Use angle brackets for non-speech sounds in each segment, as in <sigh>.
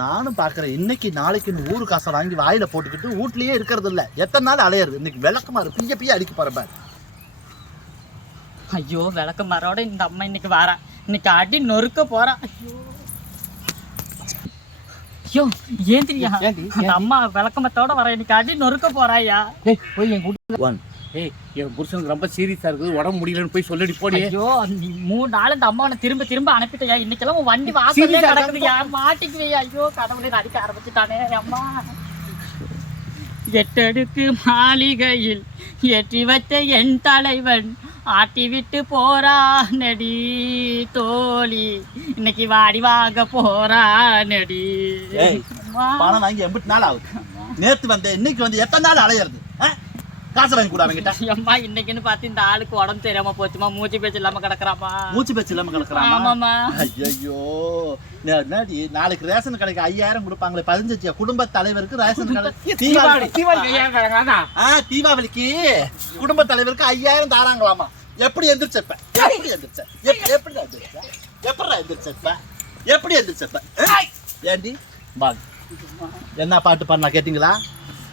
நானும் பாக்குறேன் இன்னைக்கு நாளைக்கு ஊரு காசை வாங்கி வாயில போட்டுக்கிட்டு வீட்லயே இருக்கிறது இல்ல எத்தனை நாள் அலையிறது? இன்னைக்கு விளக்கமா இருக்கு பிய பிய அடிக்க பாரு. ஐயோ விளக்க மரோட இந்த அம்மா இன்னைக்கு வரா. இன்னைக்கு அடி நொறுக்க போறா. ஐயோ ஏந்திரியா? அந்த அம்மா விளக்கமத்தோட வர. இன்னைக்கு அடி நொறுக்க போறாயா? போய் என் கூட்டு ஒன் ஏய் என் புருஷனுக்கு ரொம்ப சீரியஸா இருக்குது. உடம்பு முடியலன்னு போய் சொல்லடி போடி. ஐயோ நீ மூணு நாள் இந்த அம்மாவை திரும்ப திரும்ப அனுப்பிட்டயா? இன்னைக்கெல்லாம் உன் வண்டி வாசல்லே கிடக்குது. யார் மாட்டிக்குவையா ஐயோ கடவுளை அடிக்க ஆரம்பிச்சுட்டானே. அம்மா. எட்டடுக்கு மாளிகையில் ஏற்றி வைத்த என் தலைவன் ஆட்டி விட்டு போறா நடி தோழி. இன்னைக்கு வாடி வாங்க போறா நடி. பணம் வாங்கி எம்பிட்டு நாள் ஆகுது. நேத்து வந்தேன் இன்னைக்கு வந்து எத்தனை நாள் அலையிறது? காசு வாங்கி கூட அவங்கிட்ட <laughs> அம்மா இன்னைக்குன்னு பார்த்து இந்த ஆளுக்கு உடம்பு தெரியாம போச்சுமா? மூச்சு பேச்சு இல்லாம கிடக்குறாமா மூச்சு பேச்சு இல்லாம கிடக்குறாமா ஆமாம்மா. ஐயோ என்னடி? நாளைக்கு ரேஷன் கடைக்கு ஐயாயிரம் கொடுப்பாங்களே பதினஞ்சு குடும்ப தலைவருக்கு ரேஷன் கடை. <laughs> தீபாவளி தீபாவளி. ஆ தீபாவளிக்கு குடும்ப தலைவருக்கு ஐயாயிரம் தாராங்களாமா எப்படி எந்திரிச்சப்ப எப்படி எந்திரிச்ச? எப்- எப்படி எந்திரிச்ச? எப்படி எந்திரிச்சப்ப ஏண்டி? பாக் என்ன பாட்டு பாடினா கேட்டிங்களா?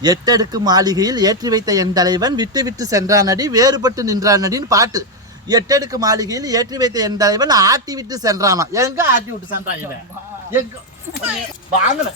எட்டடுக்கு மாளிகையில் ஏற்றி வைத்த என் தலைவன் விட்டு விட்டு சென்றானடி வேறுபட்டு நின்றானடின்னு பாட்டு. எட்டடுக்கு மாளிகையில் ஏற்றி வைத்த என் தலைவன் ஆட்டி விட்டு சென்றானா எங்க ஆட்டி விட்டு சென்றான் இவன்? எங்க? வாங்கல